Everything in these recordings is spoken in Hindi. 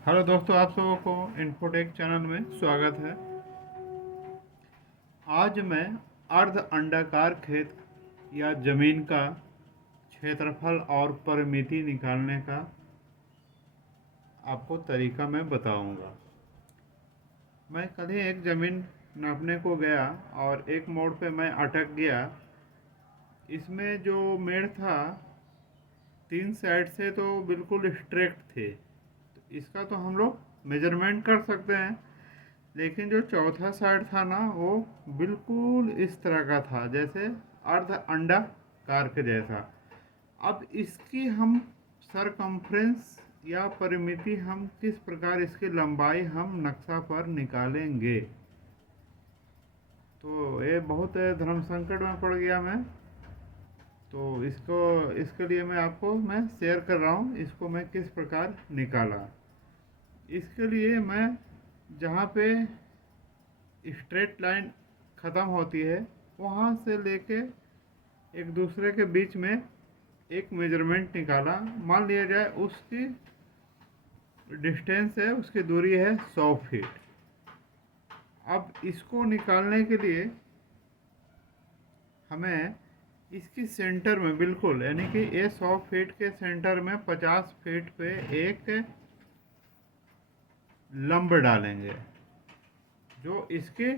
हेलो दोस्तों, आप सबों को इन्फोटेक चैनल में स्वागत है। आज मैं अर्ध अंडाकार खेत या ज़मीन का क्षेत्रफल और परिमिति निकालने का आपको तरीका मैं बताऊंगा। मैं कल ही एक ज़मीन नापने को गया और एक मोड़ पे मैं अटक गया। इसमें जो मेड़ था, तीन साइड से तो बिल्कुल स्ट्रेट थे, तो इसका तो हम लोग मेजरमेंट कर सकते हैं। लेकिन जो चौथा साइड था ना, वो बिल्कुल इस तरह का था, जैसे अर्ध अंडा कार के जैसा। अब इसकी हम सरकमफ्रेंस या परिमिति हम किस प्रकार इसकी लंबाई हम नक्शा पर निकालेंगे। तो ये बहुत धर्म संकट में पड़ गया मैं। तो इसके लिए मैं शेयर कर रहा हूँ इसको मैं किस प्रकार निकाला। इसके लिए मैं जहाँ पे स्ट्रेट लाइन ख़त्म होती है, वहाँ से लेके एक दूसरे के बीच में एक मेजरमेंट निकाला। मान लिया जाए उसकी डिस्टेंस है, उसकी दूरी है 100 फीट। अब इसको निकालने के लिए हमें इसकी सेंटर में बिल्कुल, यानी कि ये 100 फीट के सेंटर में 50 फीट पे एक लंब डालेंगे, जो इसके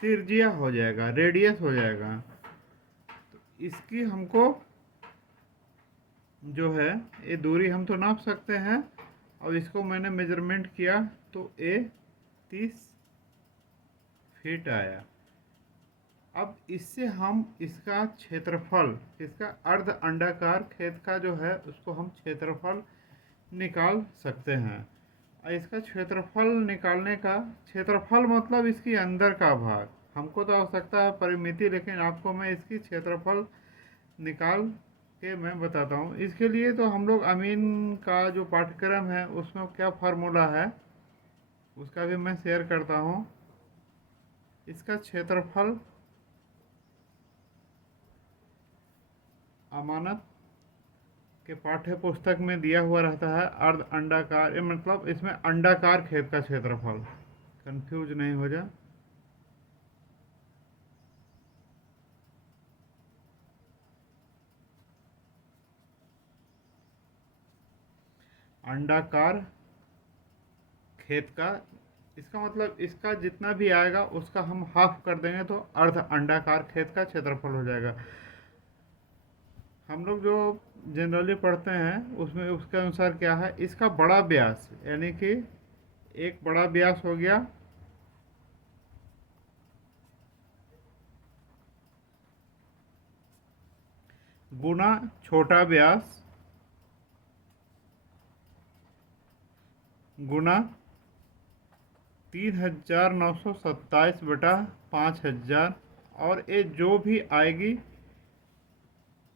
त्रिज्या हो जाएगा, रेडियस हो जाएगा। तो इसकी हमको जो है ये दूरी हम तो नाप सकते हैं। और इसको मैंने मेजरमेंट किया तो ये 30 फीट आया। अब इससे हम इसका क्षेत्रफल, इसका अर्ध अंडाकार खेत का जो है उसको हम क्षेत्रफल निकाल सकते हैं। और इसका क्षेत्रफल निकालने का, क्षेत्रफल मतलब इसकी अंदर का भाग, हमको तो आवश्यकता है परिमिति, लेकिन आपको मैं इसकी क्षेत्रफल निकाल के मैं बताता हूँ। इसके लिए तो हम लोग अमीन का जो पाठ्यक्रम है उसमें क्या फार्मूला है उसका भी मैं शेयर करता हूँ। इसका क्षेत्रफल अमानत के पाठ्य पुस्तक में दिया हुआ रहता है। अर्ध अंडाकार, ये मतलब इसमें अंडाकार खेत का क्षेत्रफल, कंफ्यूज नहीं हो जाए। अंडाकार खेत का, इसका मतलब इसका जितना भी आएगा उसका हम हाफ कर देंगे तो अर्ध अंडाकार खेत का क्षेत्रफल हो जाएगा। हम लोग जो जनरली पढ़ते हैं उसमें उसके अनुसार क्या है, इसका बड़ा व्यास, यानी कि एक बड़ा व्यास हो गया गुना छोटा व्यास गुना 3927/5000। और ये जो भी आएगी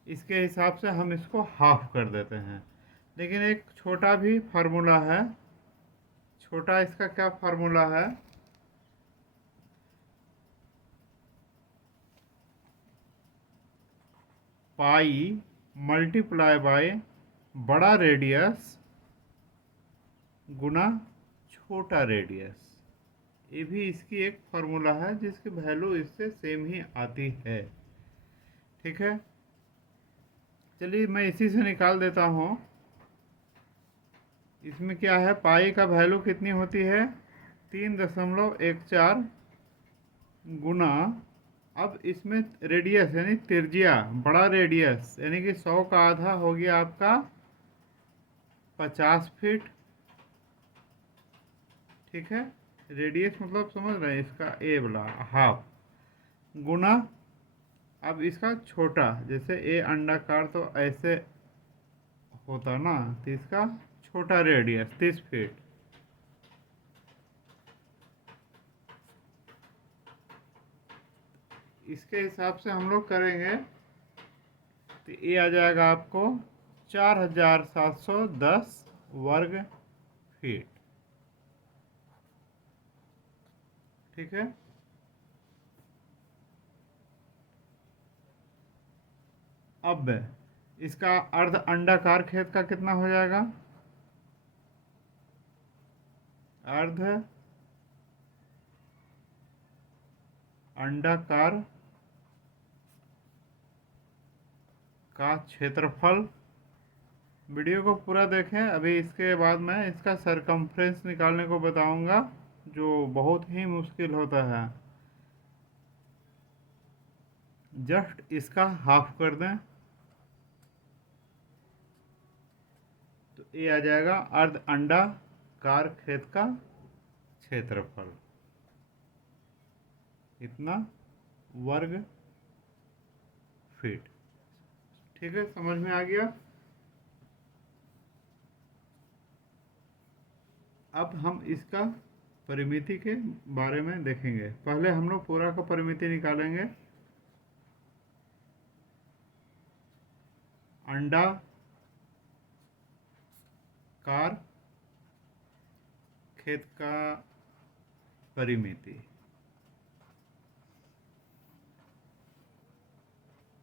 इसके हिसाब से हम इसको हाफ कर देते हैं। लेकिन एक छोटा भी फार्मूला है। छोटा इसका क्या फार्मूला है, पाई मल्टीप्लाई बाय बड़ा रेडियस गुना छोटा रेडियस। ये भी इसकी एक फार्मूला है जिसकी वैल्यू इससे सेम ही आती है। ठीक है, चलिए मैं इसी से निकाल देता हूँ। इसमें क्या है, पाई का वैल्यू कितनी होती है, 3.14 गुना, अब इसमें रेडियस यानी त्रिज्या, बड़ा रेडियस यानी कि 100 का आधा हो गया आपका 50 फीट। ठीक है, रेडियस मतलब समझ रहे हैं, इसका ए वाला हाफ गुना, अब इसका छोटा, जैसे ए अंडाकार तो ऐसे होता ना, तो इसका छोटा रेडियस 30 फीट। इसके हिसाब से हम लोग करेंगे तो ये आ जाएगा आपको 4710 वर्ग फीट। ठीक है, अब इसका अर्ध अंडाकार खेत का कितना हो जाएगा, अर्ध अंडाकार का क्षेत्रफल। वीडियो को पूरा देखें। अभी इसके बाद मैं इसका सरकमफ्रेंस निकालने को बताऊंगा, जो बहुत ही मुश्किल होता है। जस्ट इसका हाफ कर दें तो ये आ जाएगा अर्ध अंडाकार खेत का क्षेत्रफल, इतना वर्ग फीट। ठीक है, समझ में आ गया। अब हम इसका परिमिति के बारे में देखेंगे। पहले हम लोग पूरा का परिमिति निकालेंगे। अंडाकार खेत का परिमिति,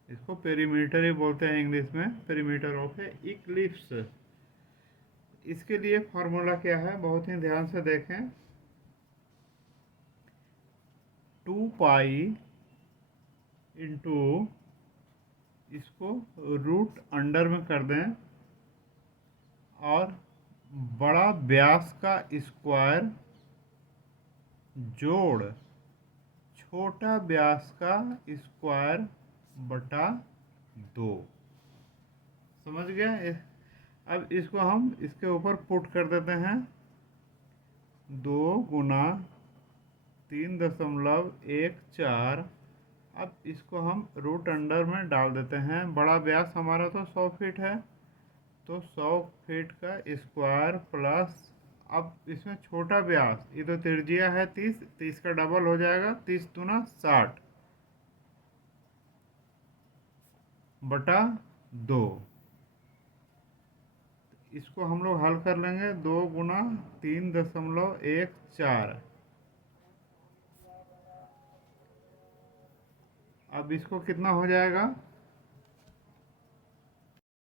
इसको पेरीमीटर ही बोलते हैं इंग्लिश में, पेरीमीटर ऑफ ए इक्लिप्स। इसके लिए फॉर्मूला क्या है, बहुत ही ध्यान से देखें। 2 पाई इंटू, इसको रूट अंडर में कर दें, और बड़ा व्यास का स्क्वायर जोड़ छोटा व्यास का स्क्वायर बटा 2। समझ गए। अब इसको हम इसके ऊपर पुट कर देते हैं। 2 गुना 3.14। अब इसको हम रूट अंडर में डाल देते हैं। बड़ा व्यास हमारा तो 100 फीट है, तो 100 फीट का स्क्वायर प्लस, अब इसमें छोटा व्यास, ये तो त्रिज्या है 30, 30 का डबल हो जाएगा, 30 दूना 60 बटा 2। इसको हम लोग हल कर लेंगे। 2 गुना 3.14। अब इसको कितना हो जाएगा,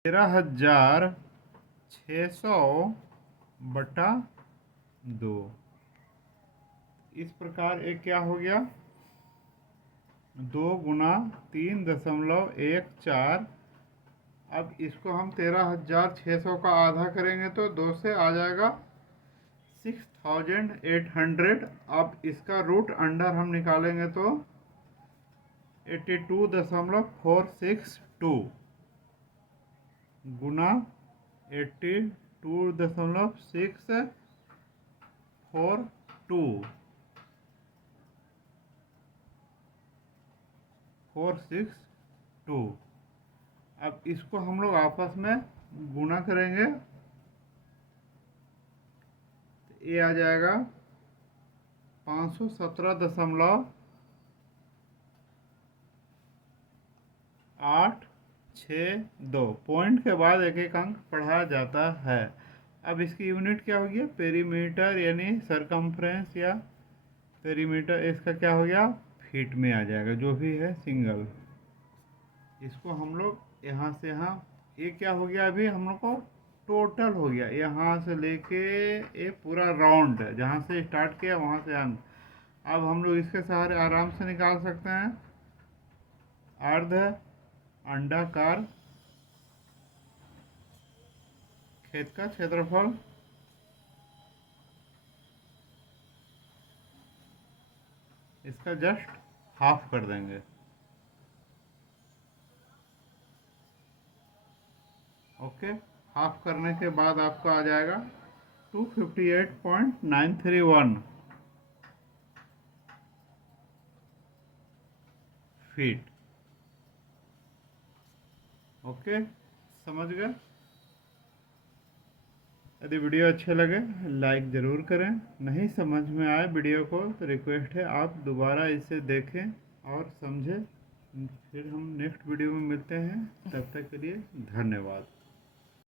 13,600 बटा 2। इस प्रकार एक क्या हो गया, 2 गुना 3.14। अब इसको हम 13,600 का आधा करेंगे तो 2 से आ जाएगा 6,800। अब इसका रूट अंडर हम निकालेंगे तो 82.462 गुना 82.642। अब इसको हम लोग आपस में गुना करेंगे, ये आ जाएगा 517.862। पॉइंट के बाद एक एक अंक पढ़ा जाता है। अब इसकी यूनिट क्या हो गया, पेरीमीटर, यानी सरकमफ्रेंस या पेरीमीटर, इसका क्या हो गया, फीट में आ जाएगा, जो भी है सिंगल। इसको हम लोग यहाँ से यहाँ, ये क्या हो गया, अभी हम लोग को टोटल हो गया यहाँ से लेके ये पूरा राउंड, जहाँ से स्टार्ट किया वहाँ से अंत। अब हम लोग इसके सहारे आराम से निकाल सकते हैं। अर्ध अंडाकार खेत का क्षेत्रफल, इसका जस्ट हाफ कर देंगे। ओके, हाफ करने के बाद आपको आ जाएगा 258.931 फीट। ओके, समझ गए। यदि वीडियो अच्छे लगे लाइक ज़रूर करें। नहीं समझ में आए वीडियो को तो रिक्वेस्ट है आप दोबारा इसे देखें और समझें। फिर हम नेक्स्ट वीडियो में मिलते हैं, तब तक के लिए धन्यवाद।